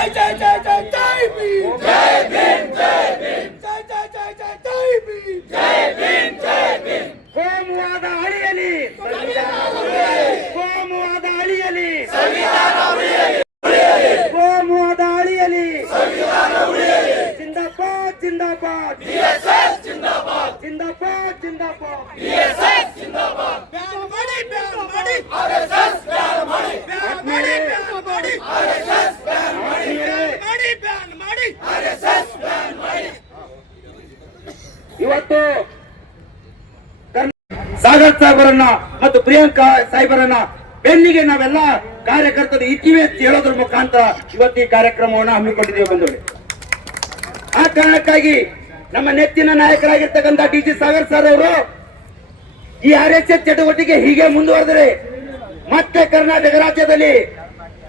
जय जय जय जय भीम जय भीम जय भीम जय जय जय जय जय भीम जय भीम जय भीम ಕೋಮುವಾದ ಅಳಿಯಲಿ ಕೋಮುವಾದ ಅಳಿಯಲಿ ಕೋಮುವಾದ ಅಳಿಯಲಿ ಜಿಂದಾಬಾದ್ ಜಿಂದಾಬಾದ್ बीएसएफ जिंदाबाद ಜಿಂದಾಬಾದ್ ಜಿಂದಾಬಾದ್ बीएसएफ जिंदाबाद बैन माड़ी आरएसएस बैन माड़ी आरएसएस बैन माड़ी आरएसएस बैन माड़ी ಇವತ್ತು ಸಾಗರ್ ಸಾಹೇಬರನ್ನ ಮತ್ತು ಪ್ರಿಯಾಂಕಾ ಸಾಹೇಬರನ್ನ ಬೆನ್ನಿಗೆ ನಾವೆಲ್ಲ ಕಾರ್ಯಕರ್ತರು ಇಟ್ಟಿವೆ ಅಂತ ಹೇಳೋದ್ರ ಮುಖಾಂತರ ಇವತ್ತು ಈ ಕಾರ್ಯಕ್ರಮವನ್ನು ಹಮ್ಮಿಕೊಂಡಿದ್ದೇವೆ ಬಂಧುಗಳೇ. ಆ ಕಾರಣಕ್ಕಾಗಿ ನಮ್ಮ ನೆಚ್ಚಿನ ನಾಯಕರಾಗಿರ್ತಕ್ಕಂಥ ಡಿ.ಜಿ. ಸಾಗರ್ ಸರ್ ಅವರು ಈ ಆರ್ಎಸ್ಎಸ್ ಚಟುವಟಿಕೆ ಹೀಗೆ ಮುಂದುವರೆದರೆ ಮತ್ತೆ ಕರ್ನಾಟಕ ರಾಜ್ಯದಲ್ಲಿ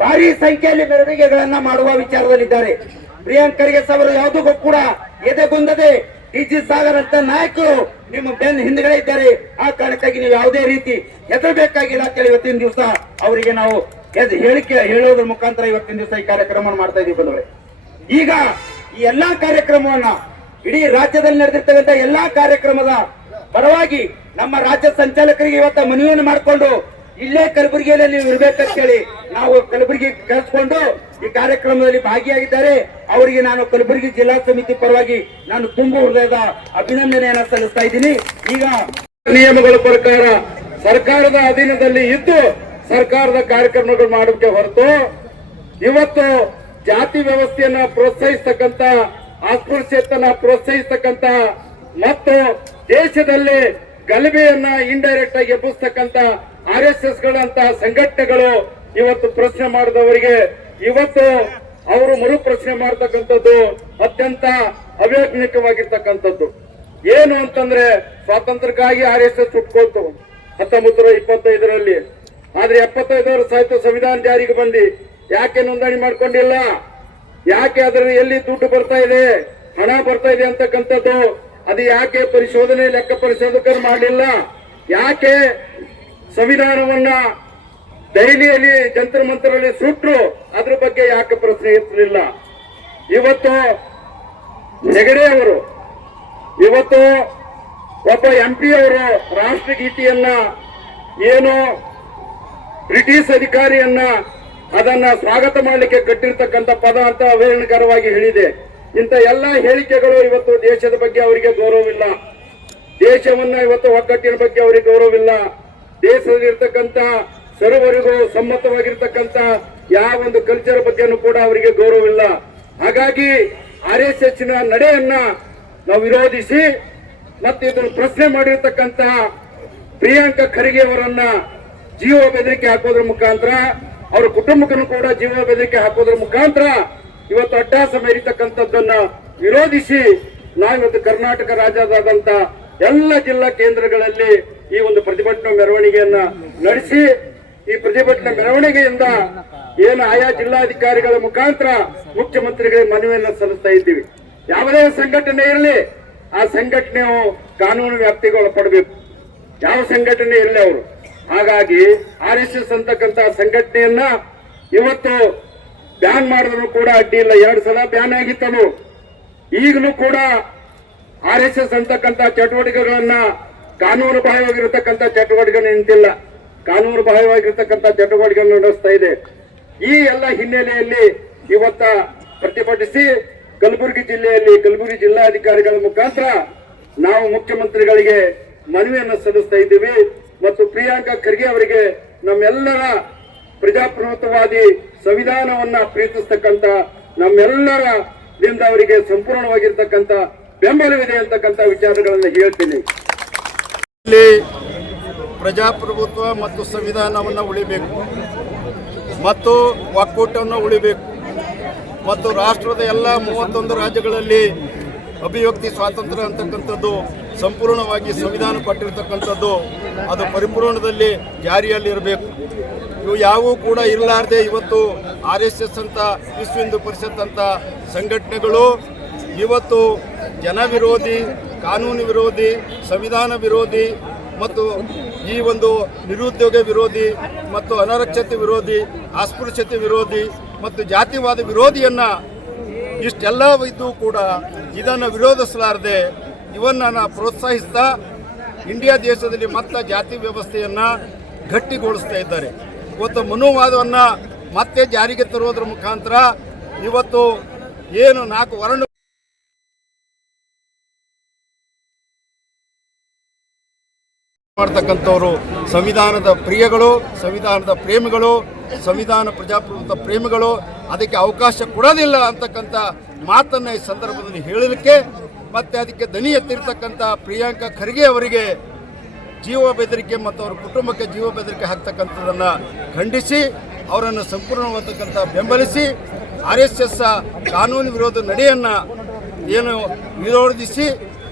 ಭಾರಿ ಸಂಖ್ಯೆಯಲ್ಲಿ ಮೆರವಣಿಗೆಗಳನ್ನ ಮಾಡುವ ವಿಚಾರದಲ್ಲಿದ್ದಾರೆ. ಪ್ರಿಯಾಂಕರಿಗೆ ಅವರು ಯಾವುದಕ್ಕೂ ಕೂಡ ಎದೆಗುಂದದೆ ಡಿ.ಜಿ. ಸಾಗರ್ ಅಂತ ನಾಯಕರು ನಿಮ್ಮ ಬೆನ್ನ ಹಿಂದ್ಗಡೆ ಇದ್ದಾರೆ. ಆ ಕಾರಣಕ್ಕಾಗಿ ನೀವು ಯಾವುದೇ ರೀತಿ ಹೆದರಬೇಕಾಗಿಲ್ಲ ಅಂತೇಳಿ ಇವತ್ತಿನ ದಿವಸ ಅವರಿಗೆ ನಾವು ಹೇಳಿಕೆ ಹೇಳೋದ್ರ ಮುಖಾಂತರ ಇವತ್ತಿನ ದಿವಸ ಈ ಕಾರ್ಯಕ್ರಮವನ್ನು ಮಾಡ್ತಾ ಇದೀವಿ ಬಂದವರೆ. ಈಗ ಈ ಎಲ್ಲಾ ಕಾರ್ಯಕ್ರಮವನ್ನ ಇಡೀ ರಾಜ್ಯದಲ್ಲಿ ನಡೆದಿರ್ತಕ್ಕಂಥ ಎಲ್ಲಾ ಕಾರ್ಯಕ್ರಮದ ಪರವಾಗಿ ನಮ್ಮ ರಾಜ್ಯ ಸಂಚಾಲಕರಿಗೆ ಇವತ್ತ ಮನವಿಯನ್ನು ಮಾಡಿಕೊಂಡು ಇಲ್ಲೇ ಕಲಬುರಗಿಯಲ್ಲಿ ನೀವು ಇರ್ಬೇಕಂತ ಹೇಳಿ ನಾವು ಕಲಬುರಗಿ ಕರೆಸ್ಕೊಂಡು ಈ ಕಾರ್ಯಕ್ರಮದಲ್ಲಿ ಭಾಗಿಯಾಗಿದ್ದಾರೆ. ಅವರಿಗೆ ನಾನು ಕಲಬುರಗಿ ಜಿಲ್ಲಾ ಸಮಿತಿ ಪರವಾಗಿ ನಾನು ತುಂಬ ಹೃದಯದ ಅಭಿನಂದನೆಯನ್ನ ಸಲ್ಲಿಸ್ತಾ ಇದ್ದೀನಿ. ಈಗ ನಿಯಮಗಳ ಪ್ರಕಾರ ಸರ್ಕಾರದ ಅಧೀನದಲ್ಲಿ ಇದ್ದು ಸರ್ಕಾರದ ಕಾರ್ಯಕ್ರಮಗಳು ಮಾಡೋಕೆ ಹೊರತು ಇವತ್ತು ಜಾತಿ ವ್ಯವಸ್ಥೆಯನ್ನ ಪ್ರೋತ್ಸಾಹಿಸ್ತಕ್ಕಂಥ ಅಸ್ಪೃಶ್ಯತನ ಪ್ರೋತ್ಸಾಹಿಸ್ತಕ್ಕಂಥ ಮತ್ತು ದೇಶದಲ್ಲಿ ಗಲಭೆಯನ್ನ ಇಂಡೈರೆಕ್ಟ್ ಆಗಿ ಎಬ್ಬಿಸ್ತಕ್ಕಂಥ ಆರ್ಎಸ್ಎಸ್ ಗಳಂತ ಸಂಘಟನೆಗಳು ಇವತ್ತು ಪ್ರಶ್ನೆ ಮಾಡಿದವರಿಗೆ ಇವತ್ತು ಅವರು ಮರು ಪ್ರಶ್ನೆ ಮಾಡತಕ್ಕಂಥದ್ದು ಅತ್ಯಂತ ಅವೈಜ್ಞಾನಿಕವಾಗಿರ್ತಕ್ಕಂಥದ್ದು. ಏನು ಅಂತಂದ್ರೆ ಸ್ವಾತಂತ್ರ್ಯಕ್ಕಾಗಿ ಆರ್ಎಸ್ಎಸ್ ಹುಟ್ಕೊಳ್ತು 1925ರಲ್ಲಿ. ಆದ್ರೆ 75 ಸಾಹಿತ್ಯ ಸಂವಿಧಾನ ಜಾರಿಗೆ ಬಂದು ಯಾಕೆ ನೋಂದಣಿ ಮಾಡ್ಕೊಂಡಿಲ್ಲ, ಯಾಕೆ ಅದರಲ್ಲಿ ಎಲ್ಲಿ ದುಡ್ಡು ಬರ್ತಾ ಇದೆ, ಹಣ ಬರ್ತಾ ಇದೆ ಅಂತಕ್ಕಂಥದ್ದು ಅದು ಯಾಕೆ ಪರಿಶೋಧನೆ ಲೆಕ್ಕ ಪರಿಶೋಧಕರು ಮಾಡಲಿಲ್ಲ, ಯಾಕೆ ಸಂವಿಧಾನವನ್ನ ದೆಹಲಿಯಲ್ಲಿ ಜಂತರ ಮಂತರಲ್ಲಿ ಸುಟ್ರು, ಅದ್ರ ಬಗ್ಗೆ ಯಾಕೆ ಪ್ರಶ್ನೆ ಎತ್ತಲಿಲ್ಲ. ಇವತ್ತು ಹೆಗಡೆ ಅವರು ಇವತ್ತು ಒಬ್ಬ MP ಅವರು ರಾಷ್ಟ್ರಗೀತೆಯನ್ನ ಏನು ಬ್ರಿಟಿಷ್ ಅಧಿಕಾರಿಯನ್ನ ಅದನ್ನ ಸ್ವಾಗತ ಮಾಡಲಿಕ್ಕೆ ಕಟ್ಟಿರ್ತಕ್ಕಂಥ ಪದ ಅಂತ ಅವಹೇಳನಕರವಾಗಿ ಹೇಳಿದೆ. ಇಂಥ ಎಲ್ಲ ಹೇಳಿಕೆಗಳು ಇವತ್ತು ದೇಶದ ಬಗ್ಗೆ ಅವರಿಗೆ ಗೌರವವಿಲ್ಲ, ದೇಶವನ್ನ ಇವತ್ತು ಒಗ್ಗಟ್ಟಿನ ಬಗ್ಗೆ ಅವರಿಗೆ ಗೌರವವಿಲ್ಲ, ದೇಶದಲ್ಲಿರ್ತಕ್ಕಂಥ ಸರ್ವರಿಗೂ ಸಮ್ಮತವಾಗಿರ್ತಕ್ಕಂಥ ಯಾವ ಒಂದು ಕಲ್ಚರ್ ಬಗ್ಗೆನೂ ಕೂಡ ಅವರಿಗೆ ಗೌರವವಿಲ್ಲ. ಹಾಗಾಗಿ RSS ನ ನಡೆಯನ್ನ ನಾವು ವಿರೋಧಿಸಿ ಮತ್ತೆ ಇದನ್ನು ಪ್ರಶ್ನೆ ಮಾಡಿರ್ತಕ್ಕಂತಹ ಪ್ರಿಯಾಂಕಾ ಖರ್ಗೆ ಅವರನ್ನ ಜೀವ ಬೆದರಿಕೆ ಹಾಕೋದ್ರ ಮುಖಾಂತರ ಅವರ ಕುಟುಂಬಕ್ಕೂ ಕೂಡ ಜೀವ ಬೆದರಿಕೆ ಹಾಕೋದ್ರ ಮುಖಾಂತರ ಇವತ್ತು ಅಡ್ಡಾಸ ಮೇರಿತಕ್ಕಂಥದ್ದನ್ನ ವಿರೋಧಿಸಿ ನಾವಿವತ್ತು ಕರ್ನಾಟಕ ರಾಜ್ಯದಾದಂತ ಎಲ್ಲ ಜಿಲ್ಲಾ ಕೇಂದ್ರಗಳಲ್ಲಿ ಈ ಒಂದು ಪ್ರತಿಭಟನಾ ಮೆರವಣಿಗೆಯನ್ನ ನಡೆಸಿ ಈ ಪ್ರತಿಭಟನಾ ಮೆರವಣಿಗೆಯಿಂದ ಏನು ಆಯಾ ಜಿಲ್ಲಾಧಿಕಾರಿಗಳ ಮುಖಾಂತರ ಮುಖ್ಯಮಂತ್ರಿಗಳಿಗೆ ಮನವಿಯನ್ನು ಸಲ್ಲಿಸ್ತಾ ಇದ್ದೀವಿ. ಯಾವುದೇ ಸಂಘಟನೆ ಇರಲಿ ಆ ಸಂಘಟನೆಯು ಕಾನೂನು ವ್ಯಾಪ್ತಿಗೆ ಒಳಪಡಬೇಕು, ಯಾವ ಸಂಘಟನೆ ಇರಲಿ ಅವರು. ಹಾಗಾಗಿ RSS ಅಂತಕ್ಕಂಥ ಸಂಘಟನೆಯನ್ನ ಇವತ್ತು ಬ್ಯಾನ್ ಮಾಡಿದ್ರು ಕೂಡ ಅಡ್ಡಿ ಇಲ್ಲ. 2 ಸಲ ಬ್ಯಾನ್ ಆಗಿತ್ತನು. ಈಗಲೂ ಕೂಡ RSS ಅಂತಕ್ಕಂಥ ಚಟುವಟಿಕೆಗಳನ್ನ ಕಾನೂನು ಬಾಹ್ಯವಾಗಿರತಕ್ಕಂಥ ಚಟುವಟಿಕೆ ನಿಂತಿಲ್ಲ, ಕಾನೂನು ಬಾಹ್ಯವಾಗಿರ್ತಕ್ಕಂಥ ಚಟುವಟಿಕೆಗಳನ್ನು ನಡೆಸ್ತಾ ಇದೆ. ಈ ಎಲ್ಲ ಹಿನ್ನೆಲೆಯಲ್ಲಿ ಇವತ್ತ ಪ್ರತಿಭಟಿಸಿ ಕಲಬುರಗಿ ಜಿಲ್ಲೆಯಲ್ಲಿ ಕಲಬುರಗಿ ಜಿಲ್ಲಾಧಿಕಾರಿಗಳ ಮುಖಾಂತರ ನಾವು ಮುಖ್ಯಮಂತ್ರಿಗಳಿಗೆ ಮನವಿಯನ್ನು ಸಲ್ಲಿಸ್ತಾ ಇದ್ದೀವಿ. ಮತ್ತು ಪ್ರಿಯಾಂಕಾ ಖರ್ಗೆ ಅವರಿಗೆ ನಮ್ಮೆಲ್ಲರ ಪ್ರಜಾಪ್ರಭುತ್ವವಾದಿ ಸಂವಿಧಾನವನ್ನ ಪ್ರೀತಿಸ್ತಕ್ಕಂಥ ನಮ್ಮೆಲ್ಲರದಿಂದ ಅವರಿಗೆ ಸಂಪೂರ್ಣವಾಗಿರ್ತಕ್ಕಂಥ ಬೆಂಬಲವಿದೆ ಅಂತಕ್ಕಂಥ ವಿಚಾರಗಳನ್ನು ಹೇಳ್ತೀನಿ. ಇಲ್ಲಿ ಪ್ರಜಾಪ್ರಭುತ್ವ ಮತ್ತು ಸಂವಿಧಾನವನ್ನು ಉಳಿಬೇಕು ಮತ್ತು ಒಕ್ಕೂಟವನ್ನು ಉಳಿಬೇಕು ಮತ್ತು ರಾಷ್ಟ್ರದ ಎಲ್ಲ 31 ರಾಜ್ಯಗಳಲ್ಲಿ ಅಭಿವ್ಯಕ್ತಿ ಸ್ವಾತಂತ್ರ್ಯ ಅಂತಕ್ಕಂಥದ್ದು ಸಂಪೂರ್ಣವಾಗಿ ಸಂವಿಧಾನ ಕೊಟ್ಟಿರ್ತಕ್ಕಂಥದ್ದು ಅದು ಪರಿಪೂರ್ಣದಲ್ಲಿ ಜಾರಿಯಲ್ಲಿರಬೇಕು. ಇವು ಯಾವುವು ಕೂಡ ಇರಲಾರ್ದೆ ಇವತ್ತು RSS ಅಂತ ವಿಶ್ವ ಹಿಂದೂ ಪರಿಷತ್ ಅಂತ ಸಂಘಟನೆಗಳು ಇವತ್ತು ಜನ ವಿರೋಧಿ, ಕಾನೂನು ವಿರೋಧಿ, ಸಂವಿಧಾನ ವಿರೋಧಿ ಮತ್ತು ಈ ಒಂದು ನಿರುದ್ಯೋಗ ವಿರೋಧಿ ಮತ್ತು ಅನಕ್ಷರತೆ ವಿರೋಧಿ, ಅಸ್ಪೃಶ್ಯತೆ ವಿರೋಧಿ ಮತ್ತು ಜಾತಿವಾದ ವಿರೋಧಿಯನ್ನ ಇಷ್ಟೆಲ್ಲ ಇದ್ದು ಕೂಡ ಇದನ್ನು ವಿರೋಧಿಸಲಾರದೆ ಇವನ್ನ ಪ್ರೋತ್ಸಾಹಿಸ್ತಾ ಇಂಡಿಯಾ ದೇಶದಲ್ಲಿ ಮತ್ತೆ ಜಾತಿ ವ್ಯವಸ್ಥೆಯನ್ನ ಗಟ್ಟಿಗೊಳಿಸ್ತಾ ಇದ್ದಾರೆ. ಇವತ್ತು ಮನುವಾದವನ್ನ ಮತ್ತೆ ಜಾರಿಗೆ ತರುವುದರ ಮುಖಾಂತರ ಇವತ್ತು ಏನು 4 ವರ್ಣ ಮಾಡ್ತಕ್ಕಂಥವ್ರು ಸಂವಿಧಾನದ ಪ್ರಿಯಗಳು, ಸಂವಿಧಾನದ ಪ್ರೇಮಿಗಳು, ಸಂವಿಧಾನ ಪ್ರಜಾಪ್ರಭುತ್ವ ಪ್ರೇಮಿಗಳು, ಅದಕ್ಕೆ ಅವಕಾಶ ಕೊಡೋದಿಲ್ಲ ಅಂತಕ್ಕಂಥ ಮಾತನ್ನು ಈ ಸಂದರ್ಭದಲ್ಲಿ ಹೇಳಲಿಕ್ಕೆ ಮತ್ತೆ ಅದಕ್ಕೆ ದನಿ ಎತ್ತಿರ್ತಕ್ಕಂಥ ಪ್ರಿಯಾಂಕಾ ಖರ್ಗೆ ಅವರಿಗೆ ಜೀವ ಬೆದರಿಕೆ ಮತ್ತು ಅವರ ಕುಟುಂಬಕ್ಕೆ ಜೀವ ಬೆದರಿಕೆ ಹಾಕ್ತಕ್ಕಂಥದ್ದನ್ನು ಖಂಡಿಸಿ ಅವರನ್ನು ಸಂಪೂರ್ಣವಾದಕ್ಕಂಥ ಬೆಂಬಲಿಸಿ RSS ಕಾನೂನು ವಿರೋಧ ನಡೆಯನ್ನು ಏನು ವಿರೋಧಿಸಿ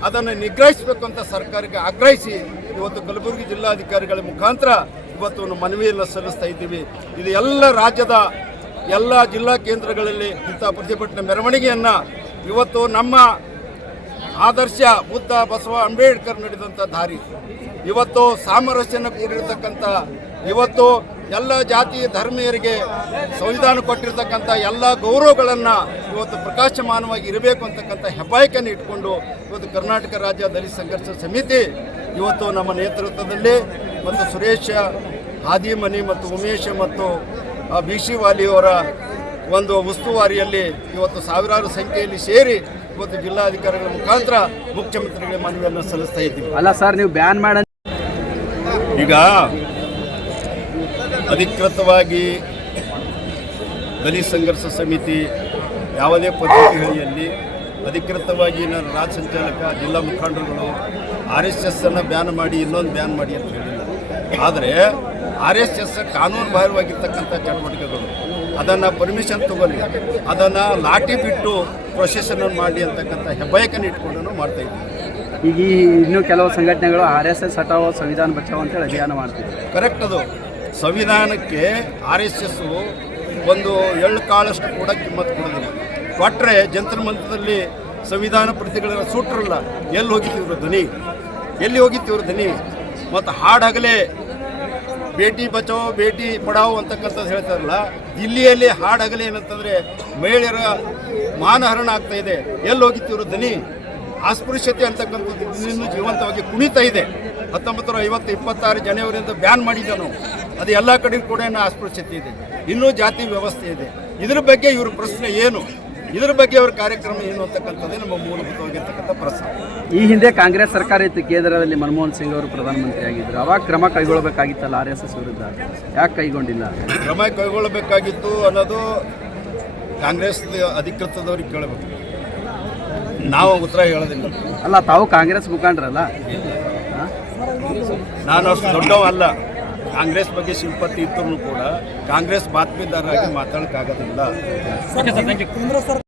ಅದನ್ನು ನಿಗ್ರಹಿಸಬೇಕು ಅಂತ ಸರ್ಕಾರಕ್ಕೆ ಆಗ್ರಹಿಸಿ ಇವತ್ತು ಕಲಬುರಗಿ ಜಿಲ್ಲಾಧಿಕಾರಿಗಳ ಮುಖಾಂತರ ಇವತ್ತು ಒಂದು ಮನವಿಯನ್ನು ಸಲ್ಲಿಸ್ತಾ ಇದ್ದೀವಿ. ಇದು ಎಲ್ಲ ರಾಜ್ಯದ ಎಲ್ಲ ಜಿಲ್ಲಾ ಕೇಂದ್ರಗಳಲ್ಲಿ ಇಂಥ ಪ್ರತಿಭಟನೆ ಮೆರವಣಿಗೆಯನ್ನು ಇವತ್ತು ನಮ್ಮ ಆದರ್ಶ ಬುದ್ಧ ಬಸವ ಅಂಬೇಡ್ಕರ್ ನಡೆದಂಥ ದಾರಿ, ಇವತ್ತು ಸಾಮರಸ್ಯನ ಕೂಡಿರತಕ್ಕಂಥ, ಇವತ್ತು ಎಲ್ಲ ಜಾತಿ ಧರ್ಮೀಯರಿಗೆ ಸಂವಿಧಾನ ಕೊಟ್ಟಿರ್ತಕ್ಕಂಥ ಎಲ್ಲ ಗೌರವಗಳನ್ನು ಇವತ್ತು ಪ್ರಕಾಶಮಾನವಾಗಿ ಇರಬೇಕು ಅಂತಕ್ಕಂಥ ಹೆಬ್ಬಾಯಕನ್ನು ಇಟ್ಕೊಂಡು ಇವತ್ತು ಕರ್ನಾಟಕ ರಾಜ್ಯ ದಲಿತ ಸಂಘರ್ಷ ಸಮಿತಿ ಇವತ್ತು ನಮ್ಮ ನೇತೃತ್ವದಲ್ಲಿ ಮತ್ತು ಸುರೇಶ ಹಾದಿಮನಿ ಮತ್ತು ಉಮೇಶ್ ಮತ್ತು BC ವಾಲಿಯವರ ಒಂದು ಉಸ್ತುವಾರಿಯಲ್ಲಿ ಇವತ್ತು ಸಾವಿರಾರು ಸಂಖ್ಯೆಯಲ್ಲಿ ಸೇರಿ ಇವತ್ತು ಜಿಲ್ಲಾಧಿಕಾರಿಗಳ ಮುಖಾಂತರ ಮುಖ್ಯಮಂತ್ರಿಗಳಿಗೆ ಮನವಿಯನ್ನು ಸಲ್ಲಿಸ್ತಾ ಇದ್ದೀವಿ. ಅಲ್ಲ ಸರ್, ನೀವು ಬ್ಯಾನ್ ಮಾಡ ಈಗ ಅಧಿಕೃತವಾಗಿ ದಲಿತ ಸಂಘರ್ಷ ಸಮಿತಿ ಯಾವುದೇ ಪತ್ರಿಕೆಯಲ್ಲಿ ಅಧಿಕೃತವಾಗಿ ನಾನು ರಾಜ್ಯ ಸಂಚಾಲಕ ಜಿಲ್ಲಾ ಮುಖಂಡರುಗಳು RSS ಅನ್ನು ಬ್ಯಾನ್ ಮಾಡಿ ಇನ್ನೊಂದು ಬ್ಯಾನ್ ಮಾಡಿ ಅಂತ ಹೇಳಿಲ್ಲ. ಆದರೆ RSS ಕಾನೂನು ಬಾಹಿರವಾಗಿರ್ತಕ್ಕಂಥ ಚಟುವಟಿಕೆಗಳು, ಅದನ್ನು ಪರ್ಮಿಷನ್ ತಗೊಳ್ಳಿ, ಅದನ್ನು ಲಾಠಿ ಬಿಟ್ಟು ಪ್ರೊಸೆಷನ್ ಮಾಡಿ ಅಂತಕ್ಕಂಥ ಹೆಬ್ಬಾಯಕನ್ನು ಇಟ್ಕೊಂಡು ಮಾಡ್ತಾ ಇದ್ದೀವಿ. ಈಗ ಇನ್ನೂ ಕೆಲವು ಸಂಘಟನೆಗಳು RSS ಹಟಾವೋ ಸಂವಿಧಾನ ಬಚಾವೋ ಅಂತೇಳಿ ಅಭಿಯಾನ ಮಾಡ್ತಿದ್ದಾರೆ. ಕರೆಕ್ಟ್. ಅದು ಸಂವಿಧಾನಕ್ಕೆ RSS ಒಂದು ಎಳ್ಳು ಕಾಳಷ್ಟು ಕೂಡ ಕಿಮ್ಮತ್ತು ಕೊಡೋದಿಲ್ಲ. ಕೊಟ್ಟರೆ ಜಂತರ ಮಂತ್ರದಲ್ಲಿ ಸಂವಿಧಾನ ಪ್ರತಿಗಳ ಸೂಟ್ರಲ್ಲ, ಎಲ್ಲಿ ಹೋಗಿದ್ದೀವ್ರ ಧ್ವನಿ, ಎಲ್ಲಿ ಹೋಗಿದ್ದೀವ್ರ ಧ್ವನಿ. ಮತ್ತು ಹಾಡಾಗಲೇ ಬೇಟಿ ಬಚಾವೋ ಬೇಟಿ ಪಡಾವೋ ಅಂತಕ್ಕಂಥದ್ದು ಹೇಳ್ತಾರಲ್ಲ, ದಿಲ್ಲಿಯಲ್ಲಿ ಹಾಡಾಗಲೇ ಏನಂತಂದರೆ ಮಹಿಳೆಯರ ಮಾನಹರಣ ಆಗ್ತಾ ಇದೆ, ಎಲ್ಲಿ ಹೋಗಿದ್ದೀವ್ರ ಧ್ವನಿ. ಅಸ್ಪೃಶ್ಯತೆ ಅಂತಕ್ಕಂಥದ್ದು ಇನ್ನೂ ಜೀವಂತವಾಗಿ ಕುಣಿತಾ ಇದೆ. 1926 ಜನವರಿಯಿಂದ ಬ್ಯಾನ್ ಮಾಡಿದನು. ಅದು ಎಲ್ಲ ಕಡೆ ಕೂಡ ಅಸ್ಪೃಶ್ಯತೆ ಇದೆ, ಇನ್ನೂ ಜಾತಿ ವ್ಯವಸ್ಥೆ ಇದೆ. ಇದ್ರ ಬಗ್ಗೆ ಇವ್ರ ಪ್ರಶ್ನೆ ಏನು, ಇದ್ರ ಬಗ್ಗೆ ಅವ್ರ ಕಾರ್ಯಕ್ರಮ ಏನು ಅಂತಕ್ಕಂಥದ್ದೇ ನಮ್ಮ ಮೂಲಭೂತವಾಗಿರ್ತಕ್ಕಂಥ ಪ್ರಶ್ನೆ. ಈ ಹಿಂದೆ ಕಾಂಗ್ರೆಸ್ ಸರ್ಕಾರ ಇತ್ತು, ಕೇಂದ್ರದಲ್ಲಿ ಮನಮೋಹನ್ ಸಿಂಗ್ ಅವರು ಪ್ರಧಾನಮಂತ್ರಿ ಆಗಿದ್ದರು. ಅವಾಗ ಕ್ರಮ ಕೈಗೊಳ್ಳಬೇಕಾಗಿತ್ತಲ್ಲ RSS ವಿರುದ್ಧ, ಯಾಕೆ ಕೈಗೊಂಡಿಲ್ಲ? ಕ್ರಮ ಕೈಗೊಳ್ಳಬೇಕಾಗಿತ್ತು ಅನ್ನೋದು ಕಾಂಗ್ರೆಸ್ ಅಧಿಕೃತದವ್ರಿಗೆ ಕೇಳಬೇಕು, ನಾವು ಉತ್ತರ ಹೇಳೋದಿಲ್ಲ. ಅಲ್ಲ, ತಾವು ಕಾಂಗ್ರೆಸ್ ಮುಖಂಡರಲ್ಲ. ನಾನು ಅಷ್ಟು ದೊಡ್ಡವ ಅಲ್ಲ. ಕಾಂಗ್ರೆಸ್ ಬಗ್ಗೆ ಸಿಂಪತಿ ಇದ್ರೂ ಕೂಡ ಕಾಂಗ್ರೆಸ್ ಬಾತ್ಮೀದಾರರಾಗಿ ಮಾತಾಡೋಕ್ಕಾಗೋದಿಲ್ಲ.